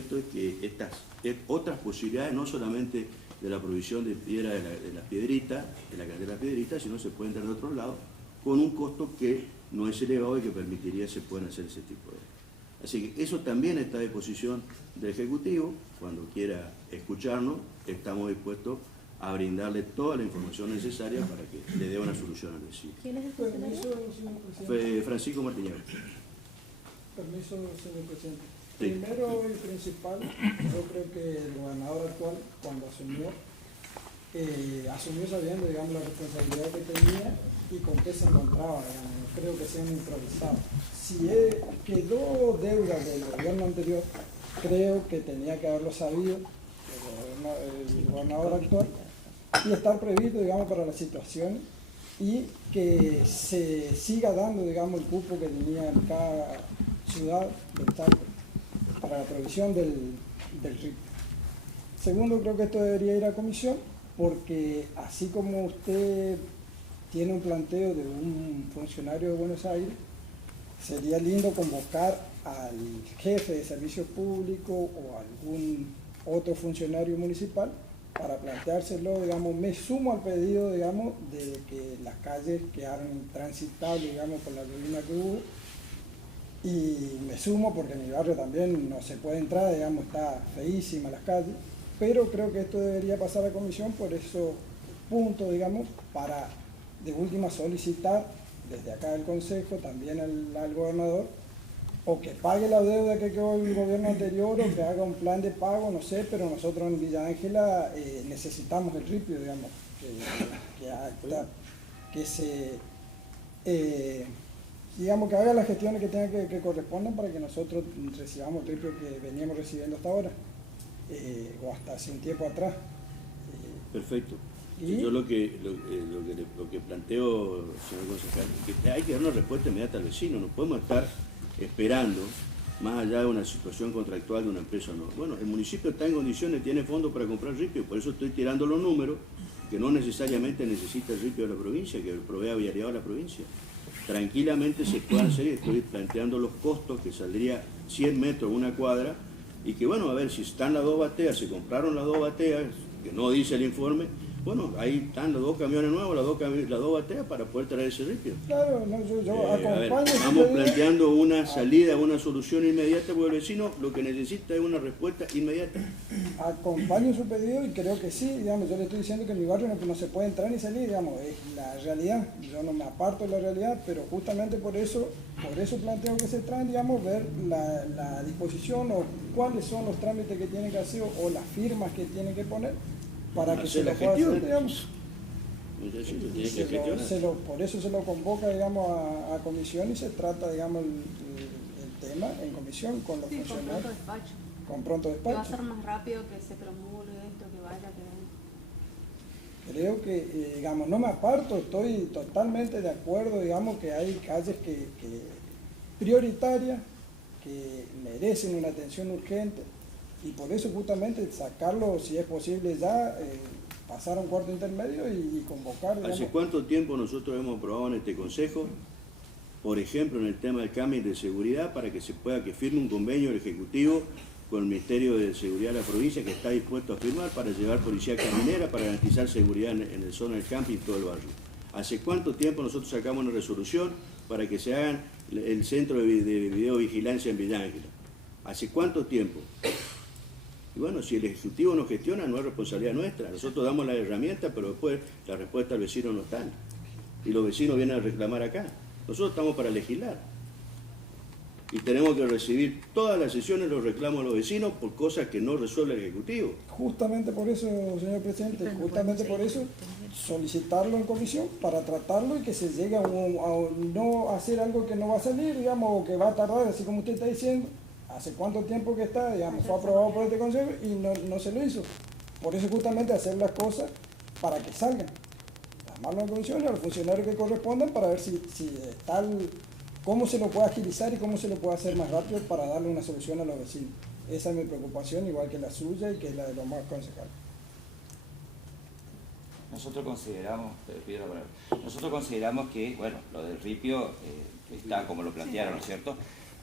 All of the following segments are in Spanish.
cierto es que otras posibilidades, no solamente de la provisión de piedra de las piedritas, de la cantera de piedritas, sino se pueden dar de otro lado, con un costo que no es elevado y que permitiría se puedan hacer ese tipo de... Así que eso también está a disposición del Ejecutivo. Cuando quiera escucharnos, estamos dispuestos a brindarle toda la información necesaria para que le dé una solución al vecino. ¿Quién es el funcionario? Francisco Martínez. Permiso, señor presidente. Sí. Primero y principal, yo creo que el gobernador actual, cuando asumió sabiendo, digamos, la responsabilidad que tenía y con qué se encontraba, digamos. No creo que sea un improvisado. Si quedó deuda del gobierno anterior, creo que tenía que haberlo sabido el gobernador actual y estar previsto, digamos, para la situación y que se siga dando, digamos, el cupo que tenía en cada ciudad del Chaco para la provisión del RIP. Segundo, creo que esto debería ir a comisión porque así como usted tiene un planteo de un funcionario de Buenos Aires, sería lindo convocar al jefe de servicios públicos o algún otro funcionario municipal para planteárselo, digamos. Me sumo al pedido, digamos, de que las calles quedaron intransitables, digamos, por la lluvia que hubo, y me sumo porque en mi barrio también no se puede entrar, digamos, está feísima las calles, pero creo que esto debería pasar a comisión por esos puntos, digamos, para de última solicitar desde acá del Consejo también al gobernador, o que pague la deuda que quedó el gobierno anterior, o que haga un plan de pago, no sé, pero nosotros en Villa Ángela necesitamos el ripio, digamos, digamos, que haga las gestiones que tenga que correspondan para que nosotros recibamos el ripio que veníamos recibiendo hasta ahora, o hasta hace un tiempo atrás. Perfecto. Yo lo que planteo, señor concejal, es que hay que dar una respuesta inmediata al vecino. No podemos estar esperando, más allá de una situación contractual de una empresa o no. Bueno, el municipio está en condiciones, tiene fondos para comprar ripio, por eso estoy tirando los números, que no necesariamente necesita el ripio de la provincia, que provea vialidad a la provincia. Tranquilamente se puede hacer, estoy planteando los costos, que saldría 100 metros una cuadra, y que bueno, a ver, si están las dos bateas, se compraron las dos bateas, que no dice el informe, bueno, ahí están los dos camiones nuevos, las dos bateas para poder traer ese ripio. Claro, no, yo acompaño. Estamos planteando una salida, una solución inmediata, porque el vecino lo que necesita es una respuesta inmediata. Acompaño su pedido y creo que sí, digamos, yo le estoy diciendo que en mi barrio no se puede entrar ni salir, digamos, es la realidad. Yo no me aparto de la realidad, pero justamente por eso planteo que se traen, digamos, ver la disposición o cuáles son los trámites que tienen que hacer o las firmas que tienen que poner para que se lo pueda hacer, digamos. Por eso se lo convoca, digamos, a comisión y se trata, digamos, el tema en comisión con los funcionarios. Con pronto despacho. Que va a ser más rápido que se promulgue esto, que vaya, que venga. Creo que, digamos, no me aparto, estoy totalmente de acuerdo, digamos, que hay calles que prioritarias, que merecen una atención urgente, y por eso justamente sacarlo, si es posible ya, pasar a un cuarto intermedio y convocar. Digamos. ¿Hace cuánto tiempo nosotros hemos aprobado en este Consejo, por ejemplo, en el tema del cambio de seguridad, para que se pueda que firme un convenio el Ejecutivo con el Ministerio de Seguridad de la provincia, que está dispuesto a firmar para llevar policía caminera, para garantizar seguridad en el zona del camping y todo el barrio? ¿Hace cuánto tiempo nosotros sacamos una resolución para que se hagan el centro de videovigilancia en Villa Ángela? ¿Hace cuánto tiempo? Y bueno, si el Ejecutivo no gestiona, no es responsabilidad nuestra. Nosotros damos las herramientas, pero después la respuesta al vecino no está. Y los vecinos vienen a reclamar acá. Nosotros estamos para legislar. Y tenemos que recibir todas las sesiones, los reclamos a los vecinos por cosas que no resuelve el Ejecutivo. Justamente por eso, señor presidente, justamente por eso, solicitarlo en comisión para tratarlo y que se llegue a no hacer algo que no va a salir, digamos, o que va a tardar, así como usted está diciendo. ¿Hace cuánto tiempo que está? Digamos, fue aprobado por este Consejo y no se lo hizo. Por eso justamente hacer las cosas para que salgan. Llamarlo en comisión y a los funcionarios que correspondan para ver si cómo se lo puede agilizar y cómo se lo puede hacer más rápido para darle una solución a los vecinos. Esa es mi preocupación, igual que la suya y que es la de los más concejales. Nosotros consideramos que, bueno, lo del ripio está como lo plantearon, ¿no es cierto?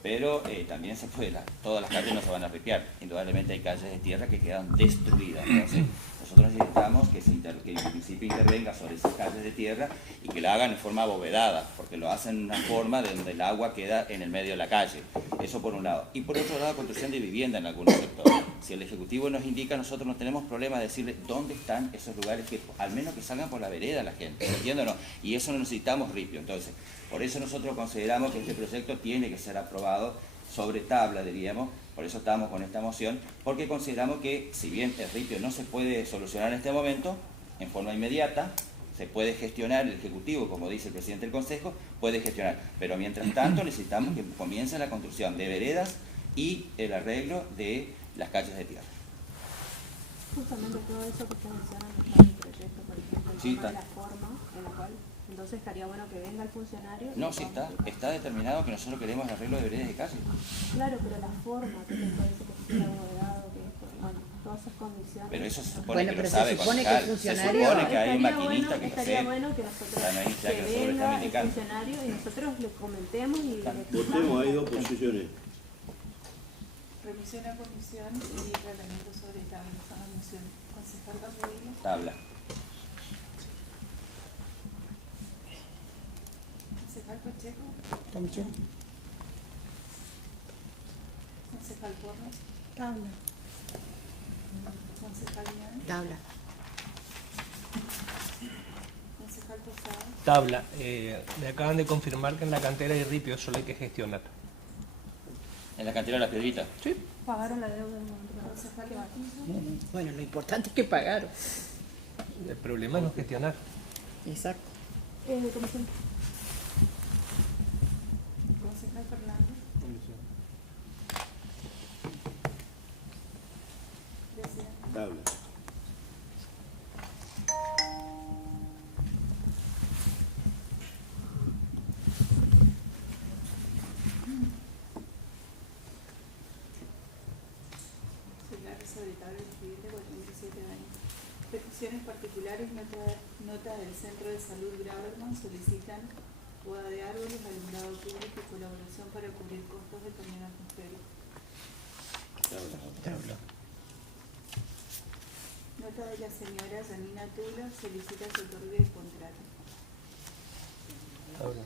Pero también se puede, todas las calles no se van a ripiar. Indudablemente hay calles de tierra que quedan destruidas. Entonces, nosotros necesitamos que el municipio intervenga sobre esas calles de tierra y que lo hagan en forma abovedada, porque lo hacen en una forma de donde el agua queda en el medio de la calle. Eso por un lado. Y por otro lado, construcción de vivienda en algunos sectores. Si el Ejecutivo nos indica, nosotros no tenemos problema de decirle dónde están esos lugares, que al menos que salgan por la vereda la gente, ¿entiendes? Y eso no necesitamos ripio. Entonces, por eso nosotros consideramos que este proyecto tiene que ser aprobado sobre tabla, diríamos. Por eso estamos con esta moción, porque consideramos que, si bien el ripio no se puede solucionar en este momento, en forma inmediata, se puede gestionar, el Ejecutivo, como dice el presidente del Consejo, puede gestionar. Pero mientras tanto necesitamos que comience la construcción de veredas y el arreglo de las calles de tierra. Justamente todo eso que usted menciona está en el proyecto, por ejemplo, el Sí, tema de está. la forma en la cual, entonces estaría bueno que venga el funcionario. No, sí está determinado que nosotros queremos el arreglo de veredas de calle. Claro, pero la forma, que te parece que esté abovedado, que esto, bueno, todas esas condiciones. Pero eso se supone Bueno, que pero lo se sabe supone que el concejal. Se funcionario- supone que hay un Estaría maquinista bueno, que lo estaría hace. bueno que nosotros, O sea, no hay ya que nosotros venga estamos el indicando. funcionario y nosotros le comentemos y le Votemos, hay dos posiciones. Remisión a comisión y tratamiento sobre tabla. Esa es la moción. Concejal Capdevila. Tabla. Concejal Pacheco. Comisión. Concejal Porras. Tabla. Concejal Mian. Tabla. Concejal Posada. Tabla. Me acaban de confirmar que en la cantera hay ripio, solo hay que gestionar. En la cantera de las piedritas. Sí. pagaron la deuda del momento. Concejal Martínez. Bueno, lo importante es que pagaron. El problema es no gestionar. Exacto. Comisión. Concejal Fernández. Presidente. Tabla. Sobre tabla del expediente 4720. Peticiones particulares, nota del Centro de Salud Graverman, solicitan poda de árboles, alumbrado público y colaboración para cubrir costos del camión atmosférico. Tabla. Nota de la señora Janina Tula, solicita se otorgue el contrato. Tabla.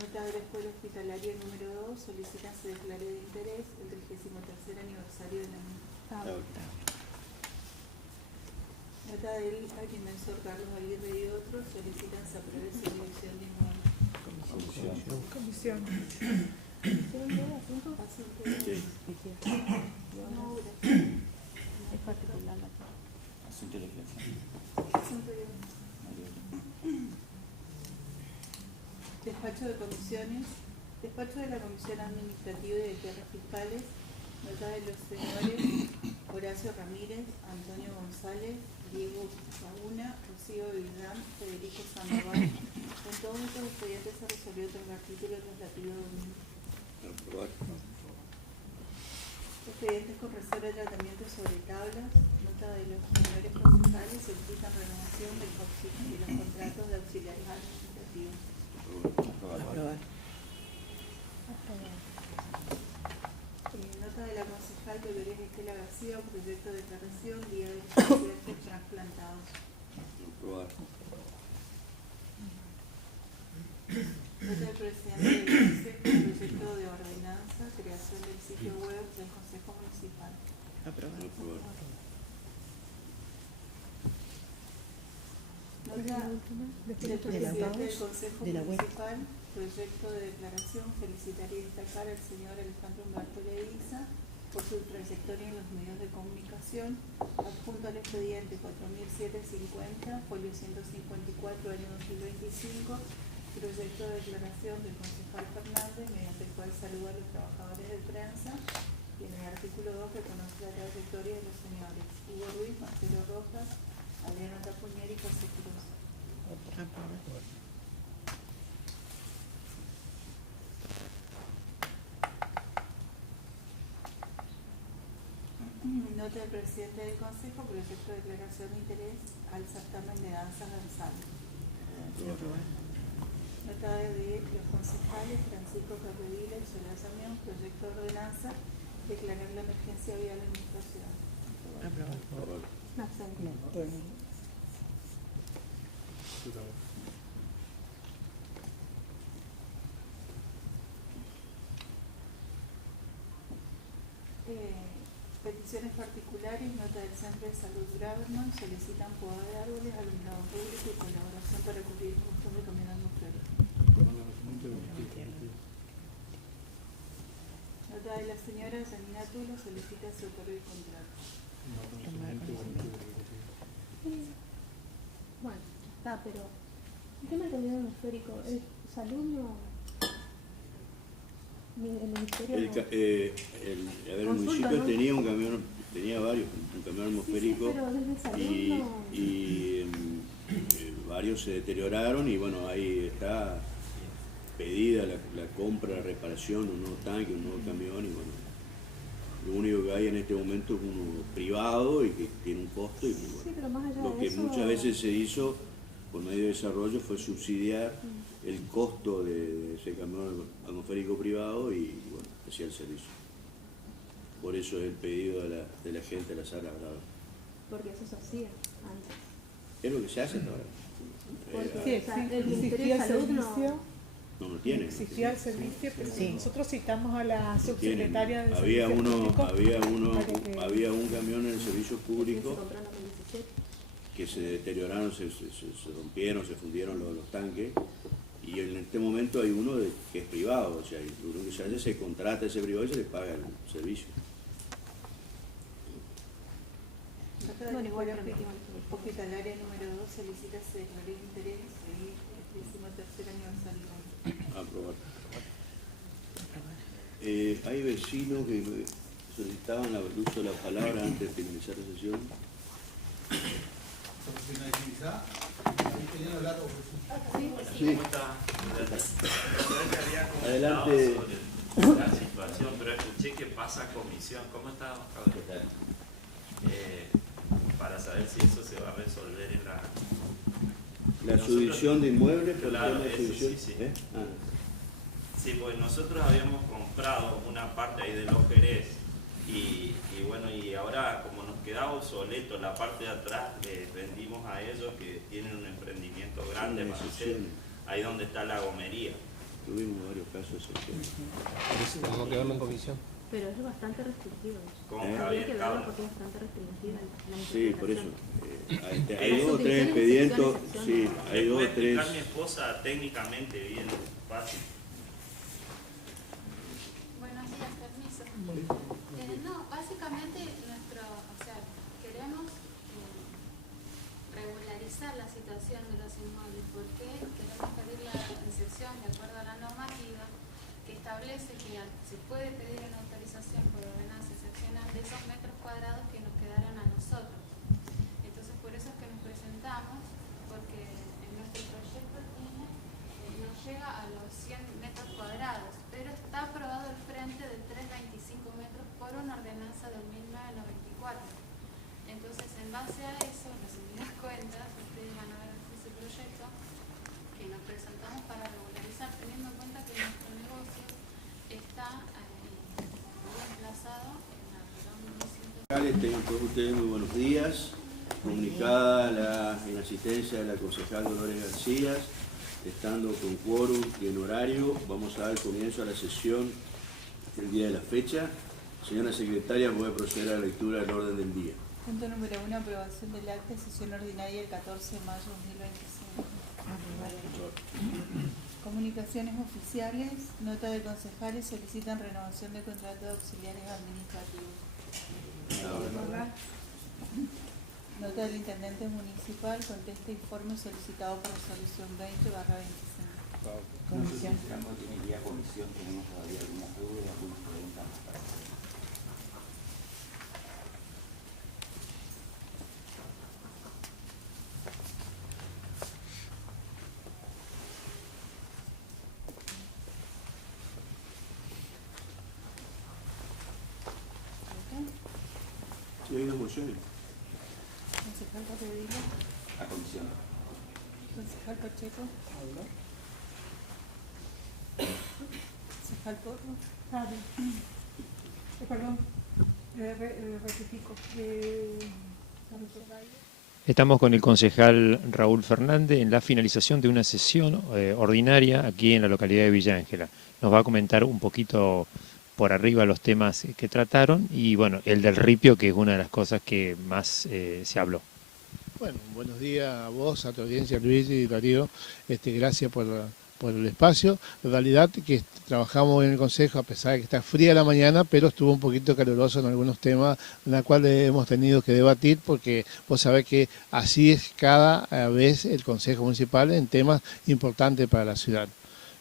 Nota de la Escuela Hospitalaria número 2, solicitan se declare de interés el 33º aniversario de la misma. Tabla. Nota del agrimensor Carlos Aguirre y otros, solicitan se apruebe su división de inmuebles. Comisión. Asunto Sí. no obra. Es particular la cosa. Asunto de legislación. Asunto de despacho de comisiones. Despacho de la Comisión Administrativa y de Tierras Fiscales. Nota de los señores Horacio Ramírez, Antonio González, Diego Laguna, Rocío Villán, Federico Sandoval. En todos estos expedientes se resolvió otorgar título legislativo domingo. Aprobar. Expedientes con reserva de tratamiento sobre tablas. Nota de los señores concejales solicitan renovación de los contratos de auxiliares administrativos. Aprobar. Nota de la concejal Dolores Estela García, proyecto de declaración, día de los pacientes trasplantados. Aprobar. Nota del presidente del Consejo, proyecto de ordenanza, creación del sitio web del Consejo Municipal. Aprobar. Aprobar. Nota del presidente del Consejo de la web. Municipal, proyecto de declaración, felicitar y destacar al señor Alejandro Humberto Lediza por su trayectoria en los medios de comunicación, adjunto al expediente 4750, folio 154, año 2025, proyecto de declaración del concejal Fernández, mediante el cual saluda a los trabajadores de prensa, y en el artículo 2 reconoce la trayectoria de los señores Hugo Ruiz, Marcelo Rojas, Adriano Tapuñer y José Cruz. Aprobar. Nota del presidente del Consejo, proyecto de declaración de interés al certamen de danzas danzales. Aprobar. Nota nota de los concejales Francisco Capdevila y Solás Amión, proyecto de ordenanza, declarar la emergencia vial en nuestra ciudad. Aprobado. Me abstengo. No, tengo. Peticiones particulares, nota del Centro de Salud Graverman, solicitan poda de árboles, alumbrado público y colaboración para cubrir costos de camión atmosférico. Nota de la señora Janina Tulo, solicita se otorgue el contrato. Bueno, está, pero el tema del camión atmosférico, el salud no. El ministerio El, no. ca- el Consulta, municipio ¿no? tenía un camión, tenía varios, un camión atmosférico, Sí, pero desde salud y, no. y, varios se deterioraron y bueno, ahí está pedida la compra, la reparación, un nuevo tanque, un nuevo camión y bueno, lo único que hay en este momento es uno privado y que tiene un costo y bueno, Sí, pero más allá lo de que eso, muchas veces se hizo por medio de desarrollo fue subsidiar el costo de ese camión atmosférico privado y bueno, hacía el servicio. Por eso es el pedido de la gente de la Sala Brava. porque eso se hacía antes. Es lo que se hace ahora. Porque Sí, o sea, sí, el Ministerio existía de el Salud servicio, No tiene. existía el servicio, pero Sí. nosotros citamos a la Tienen. subsecretaria de Había Servicios Públicos había un camión en el servicio que se público compró en 2017. que se deterioraron, se rompieron, se fundieron los tanques y en este momento hay uno que es privado, o sea, lo que se hace se contrata ese privado y se le paga el servicio. Nota del Bueno, igual Ministerio permitimos el servicio. Hospitalaria número 2, solicita se declare de interés en el 13º aniversario. Aprobar. Hay vecinos que solicitaban el uso de la palabra antes de finalizar la sesión. Sí. Adelante. La situación, pero escuché que pasa a comisión. ¿Cómo está, don Javier? ¿Qué tal? Para saber si eso se va a resolver en la... La Nosotros- subdivisión de inmuebles, por Claro, tema de eso subdivisión. sí, sí. ¿Eh? Ah. Sí, pues nosotros habíamos comprado una parte ahí de los Jerez y bueno, y ahora como nos quedaba obsoleto la parte de atrás, les vendimos a ellos que tienen un emprendimiento grande Son para hacer, excepciones. ahí donde está la gomería. Tuvimos varios casos de excepción. Tenemos que verlo en comisión. Pero es bastante restrictivo eso. Con Habría Javier que verlo Cabra. porque es bastante restrictiva la Sí, por eso. interpretación. Hay dos o tres expedientes, sí, hay Me dos puede o tres. explicar mi esposa técnicamente bien fácil. Buenos días, permiso. No, básicamente queremos regularizar la situación de los inmuebles porque queremos pedir la concesión de acuerdo a la normativa que establece que se puede pedir una autorización por ordenanza excepcional de esos metros cuadrados que nos quedaron a nosotros. Entonces por eso es que nos presentamos, porque en nuestro proyecto no llega a los 100 metros cuadrados, pero está aprobado el frente de 325 metros por una ordenanza del 1994. Entonces, en base a eso, resumidas cuentas, ustedes van a ver ese proyecto que nos presentamos para regularizar, teniendo en cuenta que nuestro negocio está emplazado en la redonda 1100. Tengan todos ustedes muy buenos días. Comunicada la inasistencia de la concejal Dolores García, estando con quórum y en horario, vamos a dar comienzo a la sesión del día de la fecha. Señora secretaria, puede proceder a la lectura del orden del día. Punto número 1, aprobación del acta de sesión ordinaria el 14 de mayo de 2025. Comunicaciones oficiales, nota de concejales solicitan renovación de contrato de auxiliares administrativos. Nota del intendente municipal, contesta informe solicitado por resolución 20/25. Comisión. Estamos en el día comisión, tenemos todavía algunas dudas, algunas preguntas más para hacer. Sí, hay dos mociones. Concejal Capdevila, A comisión. concejal Pacheco, ¿Habla? faltó. Perdón, rectifico. Estamos con el concejal Raúl Fernández en la finalización de una sesión ordinaria aquí en la localidad de Villa Ángela. Nos va a comentar un poquito por arriba los temas que trataron y bueno, el del ripio, que es una de las cosas que más se habló. Bueno, buenos días a vos, a tu audiencia, Luis y Darío. Gracias por el espacio. En realidad que trabajamos en el Consejo, a pesar de que está fría la mañana, pero estuvo un poquito caluroso en algunos temas, en los cuales hemos tenido que debatir, porque vos sabés que así es cada vez el Consejo Municipal en temas importantes para la ciudad.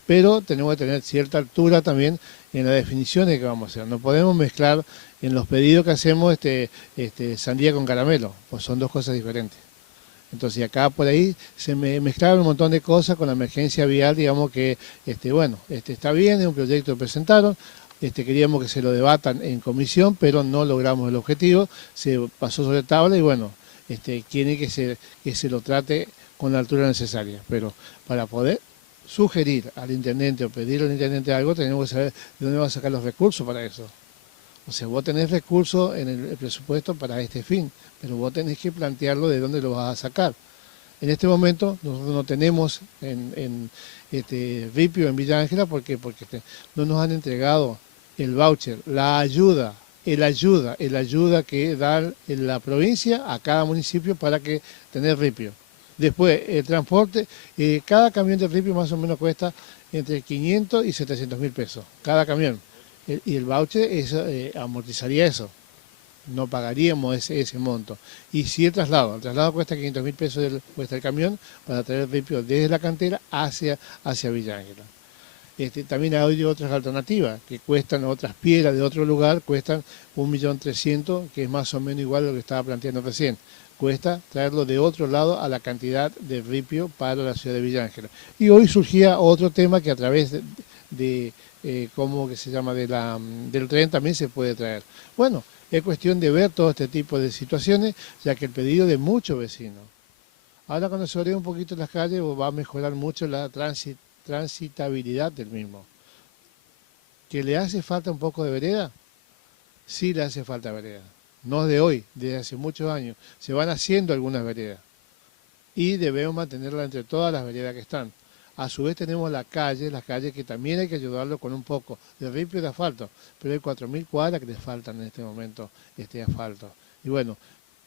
Pero tenemos que tener cierta altura también en las definiciones que vamos a hacer. No podemos mezclar en los pedidos que hacemos sandía con caramelo, pues son dos cosas diferentes. Entonces acá por ahí se mezclaron un montón de cosas con la emergencia vial, digamos que, está bien, es un proyecto que presentaron, queríamos que se lo debatan en comisión, pero no logramos el objetivo, se pasó sobre tabla y bueno, quiere que se lo trate con la altura necesaria, pero para poder sugerir al intendente o pedir al intendente algo, tenemos que saber de dónde va a sacar los recursos para eso. O sea, vos tenés recursos en el presupuesto para este fin, pero vos tenés que plantearlo de dónde lo vas a sacar. En este momento nosotros no tenemos en ripio en Villa Ángela porque no nos han entregado el voucher, la ayuda que da la provincia a cada municipio para que tener ripio. Después, el transporte, cada camión de ripio más o menos cuesta entre 500 y 700 mil pesos, cada camión. Y el voucher amortizaría eso, no pagaríamos ese monto. Y si el traslado cuesta 500 mil pesos cuesta el camión para traer el ripio desde la cantera hacia Villa Ángela. También hay otras alternativas que cuestan, otras piedras de otro lugar, cuestan 1.300.000, que es más o menos igual a lo que estaba planteando recién. Cuesta traerlo de otro lado a la cantidad de ripio para la ciudad de Villa Ángela. Y hoy surgía otro tema que a través ¿cómo que se llama? Del tren también se puede traer. Bueno, es cuestión de ver todo este tipo de situaciones, ya que el pedido de muchos vecinos. Ahora cuando se oree un poquito las calles va a mejorar mucho la transitabilidad del mismo. ¿Que le hace falta un poco de vereda? Sí le hace falta vereda. No de hoy, desde hace muchos años. Se van haciendo algunas veredas. Y debemos mantenerla entre todas las veredas que están. A su vez tenemos las calles que también hay que ayudarlo con un poco de ripio y de asfalto. Pero hay 4.000 cuadras que les faltan en este momento asfalto. Y bueno,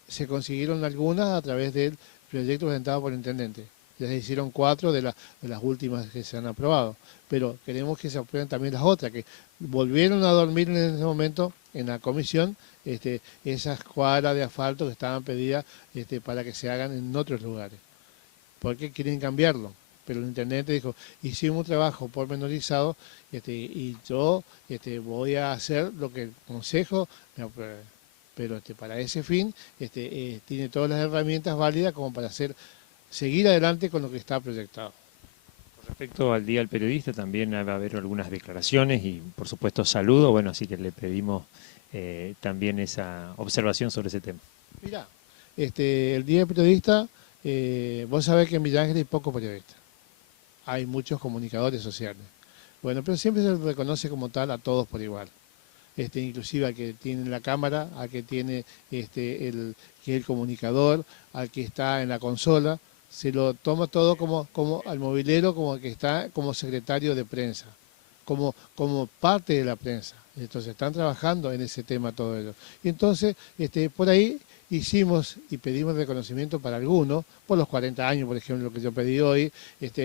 se consiguieron algunas a través del proyecto presentado por el intendente. Ya se hicieron 4 de las últimas que se han aprobado. Pero queremos que se aprueben también las otras, que volvieron a dormir en ese momento en la comisión esas cuadras de asfalto que estaban pedidas para que se hagan en otros lugares. Porque quieren cambiarlo. Pero el intendente dijo, hicimos un trabajo pormenorizado y yo voy a hacer lo que el consejo me apruebe. Pero para ese fin tiene todas las herramientas válidas como para seguir adelante con lo que está proyectado. Respecto al Día del Periodista también va a haber algunas declaraciones y por supuesto saludos, bueno, así que le pedimos también esa observación sobre ese tema. Mirá, el Día del Periodista, vos sabés que en Villa Ángela hay pocos periodistas. Hay muchos comunicadores sociales. Bueno, pero siempre se reconoce como tal a todos por igual. Inclusive al que tiene la cámara, al que tiene que es el comunicador, al que está en la consola, se lo toma todo como al movilero, como que está como secretario de prensa, como parte de la prensa. Entonces están trabajando en ese tema todo ello. Y entonces por ahí hicimos y pedimos reconocimiento para algunos, por los 40 años, por ejemplo, lo que yo pedí hoy,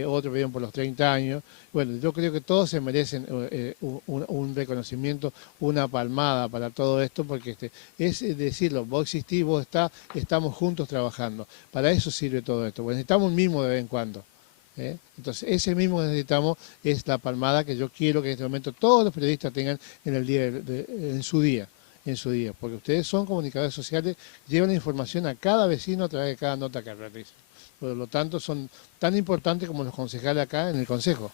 otros pedían por los 30 años. Bueno, yo creo que todos se merecen un reconocimiento, una palmada para todo esto, porque es decirlo, vos existís, vos estamos juntos trabajando. Para eso sirve todo esto, porque necesitamos un mimo de vez en cuando. Entonces, ese mismo que necesitamos es la palmada que yo quiero que en este momento todos los periodistas tengan en su día, porque ustedes son comunicadores sociales, llevan la información a cada vecino a través de cada nota que realizan. Por lo tanto, son tan importantes como los concejales acá en el Consejo.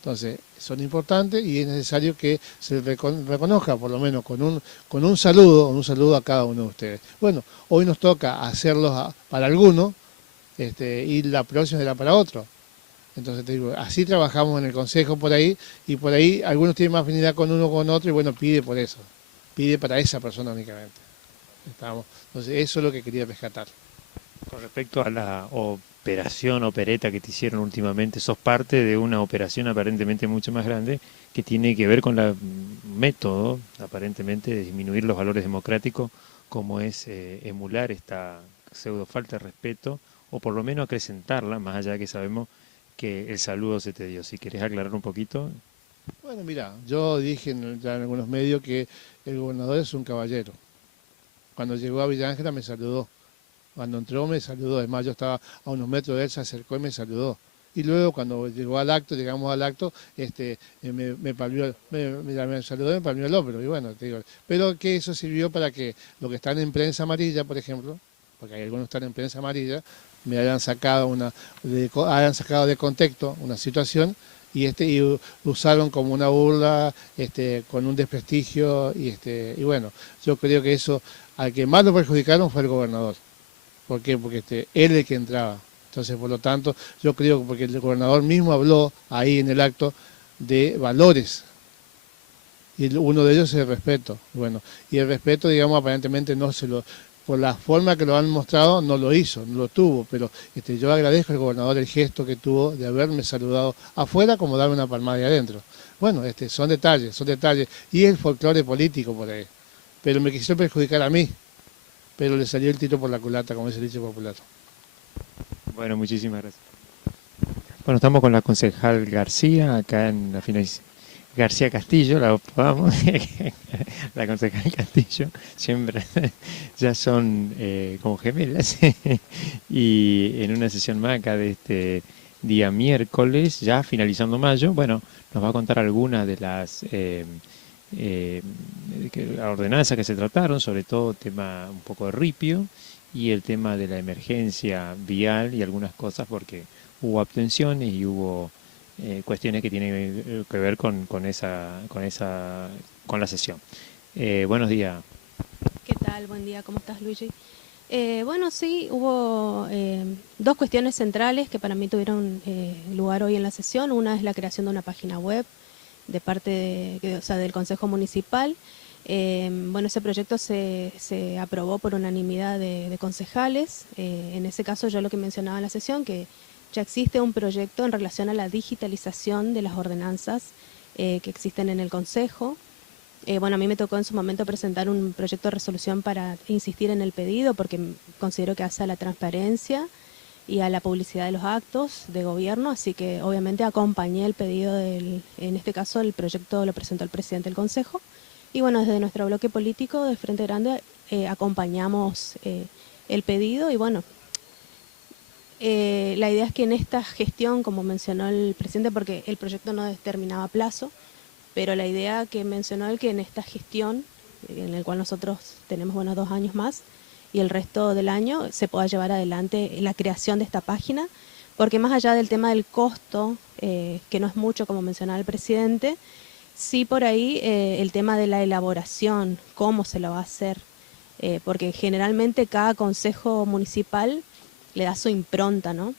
Entonces, son importantes y es necesario que se reconozca, por lo menos con un saludo a cada uno de ustedes. Bueno, hoy nos toca hacerlos para algunos y la próxima será para otro. Entonces te digo, así trabajamos en el consejo por ahí, y por ahí algunos tienen más afinidad con uno o con otro, y bueno, pide por eso, pide para esa persona únicamente. Entonces eso es lo que quería rescatar. Con respecto a la operación opereta que te hicieron últimamente, sos parte de una operación aparentemente mucho más grande que tiene que ver con el método, aparentemente, de disminuir los valores democráticos, como es emular esta pseudo falta de respeto, o por lo menos acrecentarla, más allá de que sabemos que el saludo se te dio. Si querés aclarar un poquito. Bueno, mira, yo dije ya en algunos medios que el gobernador es un caballero. Cuando llegó a Villa Ángela me saludó. Cuando entró me saludó. Además, yo estaba a unos metros de él, se acercó y me saludó. Y luego, cuando llegamos al acto, me saludó y me palmeó el hombro. Y bueno, te digo, pero que eso sirvió para que los que están en prensa amarilla, por ejemplo, porque hay algunos que están en prensa amarilla, me hayan sacado de contexto una situación y usaron como una burla, con un desprestigio, y bueno, yo creo que eso, al que más lo perjudicaron fue el gobernador. ¿Por qué? Porque él es el que entraba. Entonces, por lo tanto, yo creo que porque el gobernador mismo habló ahí en el acto de valores, y uno de ellos es el respeto. Bueno, y el respeto, digamos, aparentemente por la forma que lo han mostrado, no lo hizo, no lo tuvo, pero yo agradezco al gobernador el gesto que tuvo de haberme saludado afuera como darme una palmada de adentro. Bueno, son detalles, y el folclore político por ahí. Pero me quisieron perjudicar a mí, pero le salió el tiro por la culata, como dice el dicho popular. Bueno, muchísimas gracias. Bueno, estamos con la concejal García, acá en la finalización. García Castillo, la apodamos, la concejal Castillo, siempre ya son como gemelas, y en una sesión más acá de este día miércoles, ya finalizando mayo, bueno, nos va a contar algunas de las ordenanzas que se trataron, sobre todo tema un poco de ripio y el tema de la emergencia vial y algunas cosas, porque hubo abstenciones y hubo cuestiones que tienen que ver con la sesión. Buenos días. ¿Qué tal? Buen día, ¿cómo estás, Luigi? Bueno, sí, hubo dos cuestiones centrales que para mí tuvieron lugar hoy en la sesión. Una es la creación de una página web de parte del Consejo Municipal. Bueno, ese proyecto se aprobó por unanimidad de concejales. En ese caso, yo lo que mencionaba en la sesión, que ya existe un proyecto en relación a la digitalización de las ordenanzas que existen en el Consejo. Bueno, a mí me tocó en su momento presentar un proyecto de resolución para insistir en el pedido, porque considero que hace a la transparencia y a la publicidad de los actos de gobierno, así que obviamente acompañé el pedido en este caso el proyecto lo presentó el presidente del Consejo, y bueno, desde nuestro bloque político de Frente Grande acompañamos el pedido, y bueno, la idea es que en esta gestión, como mencionó el presidente, porque el proyecto no determinaba plazo, pero la idea que mencionó él, que en esta gestión, en el cual nosotros tenemos 2 años más, y el resto del año se pueda llevar adelante la creación de esta página, porque más allá del tema del costo, que no es mucho como mencionaba el presidente, sí por ahí el tema de la elaboración, cómo se lo va a hacer, porque generalmente cada consejo municipal le da su impronta, ¿no?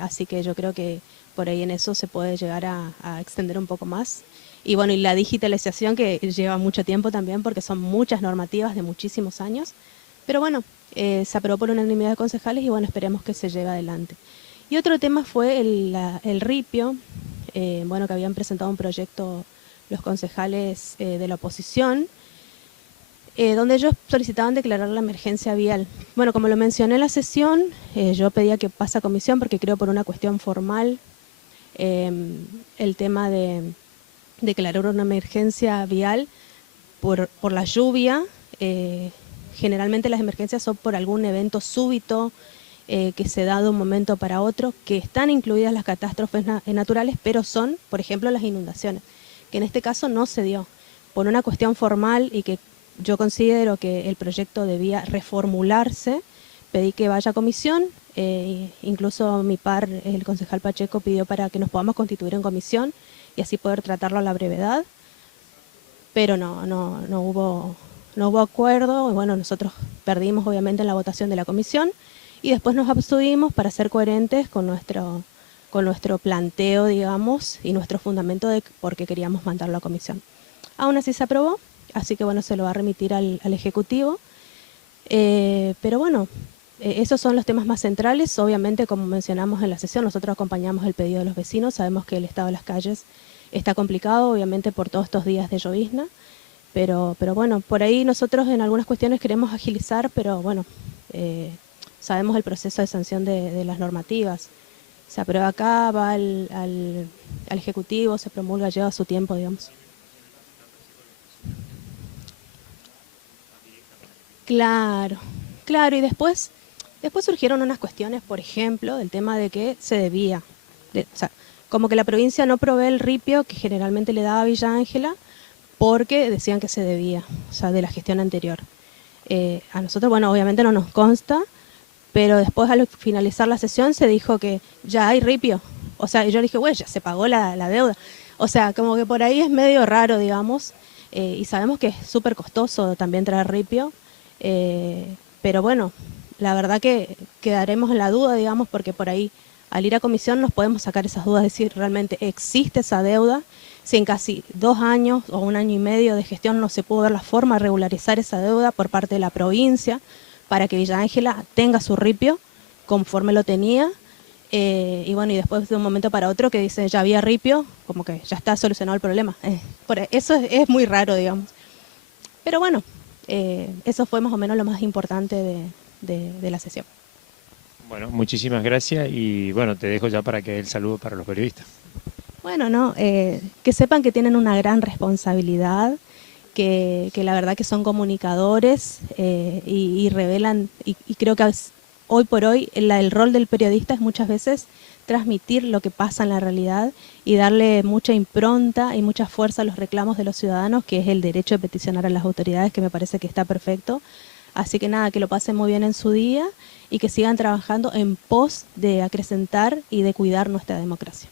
Así que yo creo que por ahí en eso se puede llegar a extender un poco más. Y bueno, y la digitalización que lleva mucho tiempo también, porque son muchas normativas de muchísimos años. Pero bueno, se aprobó por unanimidad de concejales y bueno, esperemos que se lleve adelante. Y otro tema fue el ripio, bueno, que habían presentado un proyecto los concejales de la oposición, donde ellos solicitaban declarar la emergencia vial. Bueno, como lo mencioné en la sesión, yo pedía que pase a comisión porque creo por una cuestión formal el tema de declarar una emergencia vial por la lluvia. Generalmente las emergencias son por algún evento súbito que se da de un momento para otro, que están incluidas las catástrofes naturales, pero son, por ejemplo, las inundaciones, que en este caso no se dio por una cuestión formal y que yo considero que el proyecto debía reformularse. Pedí que vaya a comisión, incluso mi par, el concejal Pacheco, pidió para que nos podamos constituir en comisión y así poder tratarlo a la brevedad, pero no hubo acuerdo, y bueno, nosotros perdimos obviamente en la votación de la comisión y después nos abstuvimos para ser coherentes con con nuestro planteo, digamos, y nuestro fundamento de por qué queríamos mandarlo a comisión. Aún así se aprobó, así que bueno, se lo va a remitir al Ejecutivo. Pero bueno, esos son los temas más centrales. Obviamente, como mencionamos en la sesión, nosotros acompañamos el pedido de los vecinos, sabemos que el estado de las calles está complicado, obviamente por todos estos días de llovizna, pero bueno, por ahí nosotros en algunas cuestiones queremos agilizar, pero bueno, sabemos el proceso de sanción de las normativas. Se aprueba acá, va al Ejecutivo, se promulga, lleva su tiempo, digamos. Claro, claro, y después surgieron unas cuestiones, por ejemplo, del tema de que se debía, o sea, como que la provincia no provee el ripio que generalmente le daba a Villa Ángela porque decían que se debía, o sea, de la gestión anterior. A nosotros, bueno, obviamente no nos consta, pero después al finalizar la sesión se dijo que ya hay ripio. O sea, yo dije, güey, ya se pagó la deuda. O sea, como que por ahí es medio raro, digamos, y sabemos que es súper costoso también traer ripio, pero bueno, la verdad que quedaremos en la duda, digamos, porque por ahí al ir a comisión nos podemos sacar esas dudas, es decir, realmente existe esa deuda, si en casi 2 años o 1 año y medio de gestión no se pudo ver la forma de regularizar esa deuda por parte de la provincia para que Villa Ángela tenga su ripio conforme lo tenía, y bueno, y después de un momento para otro que dice ya había ripio, como que ya está solucionado el problema. Eso es muy raro, digamos. Pero bueno, eso fue más o menos lo más importante de la sesión. Bueno, muchísimas gracias y bueno, te dejo ya para que dé el saludo para los periodistas. Bueno, no, que sepan que tienen una gran responsabilidad, que la verdad que son comunicadores y revelan, y creo que hoy por hoy el rol del periodista es muchas veces transmitir lo que pasa en la realidad y darle mucha impronta y mucha fuerza a los reclamos de los ciudadanos, que es el derecho de peticionar a las autoridades, que me parece que está perfecto. Así que nada, que lo pasen muy bien en su día y que sigan trabajando en pos de acrecentar y de cuidar nuestra democracia.